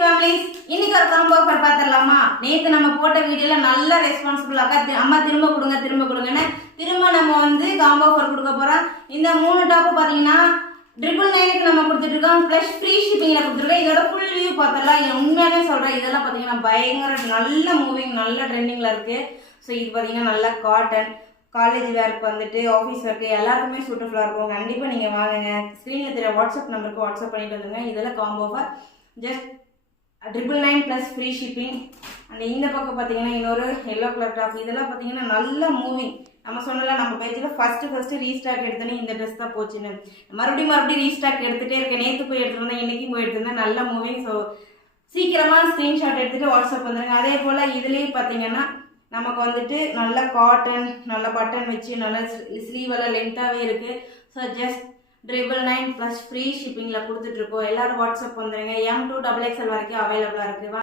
Families, இன்னைக்கு ஒரு combo offer பார்த்துடலாமா? நேற்று நம்ம போட்ட வீடியோல நல்ல ரெஸ்பான்சிபிளாக அம்மா திரும்ப கொடுங்கன்னு திரும்ப நம்ம காம்போ ஆஃபர் கொடுக்க போறோம். இந்த 3 டாப்பு பார்த்தீங்கன்னா 999க்கு நம்ம கொடுத்துட்டு இருக்கோம். ப்ளஸ் ஃப்ரீ ஷிப்பிங்ல கொடுத்துருக்கோம். இதோட ஃபுல் ரிவ்யூ பார்த்தலாம். உண்மையாவே சொல்றேன், இதெல்லாம் பார்த்தீங்கன்னா பயங்கர நல்ல மூவிங், நல்ல ட்ரெண்டிங்ல இருக்கு. ஸோ இது பார்த்தீங்கன்னா நல்ல காட்டன், காலேஜ் வேர்க்கு ஆஃபீஸ் வேர்க்கு எல்லாருக்குமே சூட்டபுளாக இருக்கும். கண்டிப்பாக நீங்கள் வாங்குங்க. ஸ்க்ரீனில் தெரிய வாட்ஸ்அப் நம்பருக்கு வாட்ஸ்அப் பண்ணிட்டு வந்துங்க. இதெல்லாம் combo offer just 999 plus free shipping. And இந்த பக்கம் பார்த்தீங்கன்னா இன்னொரு எல்லோ கலர் டாப். இதெல்லாம் பார்த்தீங்கன்னா நல்ல மூவிங். நம்ம சொன்னலாம் நம்ம பேஜில் ஃபஸ்ட்டு ரீஸ்டாக் எடுத்தோன்னே இந்த ட்ரெஸ் தான் போச்சுன்னு. மறுபடியும் ரீஸ்டாக் எடுத்துகிட்டே இருக்கேன். நேற்று போய் எடுத்துருந்தேன், இன்றைக்கும் போய் எடுத்துருந்தேன். நல்ல மூவிங். ஸோ சீக்கிரமாக ஸ்க்ரீன்ஷாட் எடுத்துகிட்டு வாட்ஸ்அப் வந்துடுங்க. அதே போல் இதுலேயும் பார்த்தீங்கன்னா நமக்கு நல்ல காட்டன், நல்ல பட்டன் வச்சு நல்ல ஸ்லீவெல்லாம் லென்த்தாகவே இருக்குது. ஸோ ஜஸ்ட் 999 ப்ளஸ் ஃப்ரீ ஷிப்பிங்கில் கொடுத்துட்ருக்கோம். எல்லோரும் வாட்ஸ்அப் வந்துடுங்க. M2 XXL வரைக்கும் அவைலபிளாக இருக்குது.